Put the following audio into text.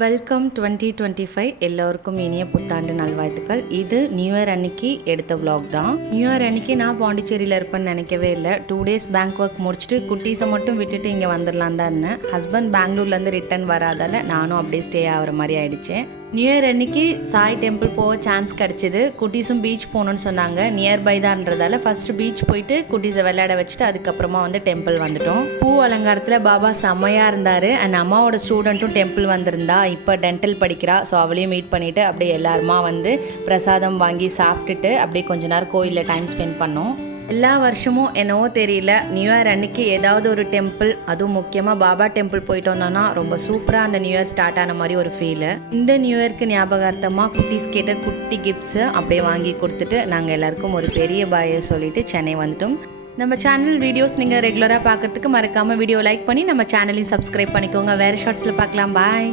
Welcome 2025 எல்லோருக்கும் இனிய புத்தாண்டு நல்வாழ்த்துக்கள். இது நியூ இயர் அன்னைக்கு எடுத்த vlog தான். நியூ இயர் அன்னைக்கு நான் பாண்டிச்சேரியில் இருப்பேன்னு நினைக்கவே இல்லை. 2 days பேங்க் ஒர்க் முடிச்சுட்டு குட்டீஸை மட்டும் விட்டுட்டு இங்கே வந்துடலாம் தான் இருந்தேன். ஹஸ்பண்ட் பெங்களூர்லேருந்து ரிட்டர்ன் வராதால் நானும் அப்படியே ஸ்டே ஆகிற மாதிரி ஆயிடுச்சேன். நியூ இயர் அன்னைக்கு சாய் டெம்பிள் போக சான்ஸ் கிடச்சிது. குட்டீஸும் பீச் போகணுன்னு சொன்னாங்க. நியர்பை தான்றதால ஃபஸ்ட்டு பீச் போயிட்டு குட்டீஸை விளையாட வச்சுட்டு அதுக்கப்புறமா டெம்பிள் வந்துட்டோம். பூ அலங்காரத்தில் பாபா செம்மையாக இருந்தார். அண்ட் அம்மாவோட ஸ்டூடெண்ட்டும் டெம்பிள் வந்திருந்தா. இப்போ டென்டல் படிக்கிறா. ஸோ அவளையும் மீட் பண்ணிவிட்டு அப்படியே எல்லாருமா பிரசாதம் வாங்கி சாப்பிட்டுட்டு அப்படியே கொஞ்ச நேரம் கோயிலில் டைம் ஸ்பெண்ட் பண்ணோம். எல்லா வருஷமும் என்னவோ தெரியல, நியூ இயர் அன்னைக்கு ஏதாவது ஒரு டெம்பிள், அதுவும் முக்கியமாக பாபா டெம்பிள் போயிட்டு வந்தோம்னா ரொம்ப சூப்பராக அந்த நியூ இயர் ஸ்டார்ட் ஆன மாதிரி ஒரு ஃபீலு. இந்த நியூ இயர்க்கு ஞாபகார்த்தமாக குட்டீஸ் கேட்ட குட்டி கிஃப்ட்ஸு அப்படியே வாங்கி கொடுத்துட்டு நாங்கள் எல்லாருக்கும் ஒரு பெரிய பாயை சொல்லிட்டு சென்னை வந்துட்டோம். நம்ம சேனல் வீடியோஸ் நீங்கள் ரெகுலராக பார்க்குறதுக்கு மறக்காமல் வீடியோ லைக் பண்ணி நம்ம சேனலையும் சப்ஸ்கிரைப் பண்ணிக்கோங்க. வேறு ஷார்ட்ஸில் பார்க்கலாம். பாய்.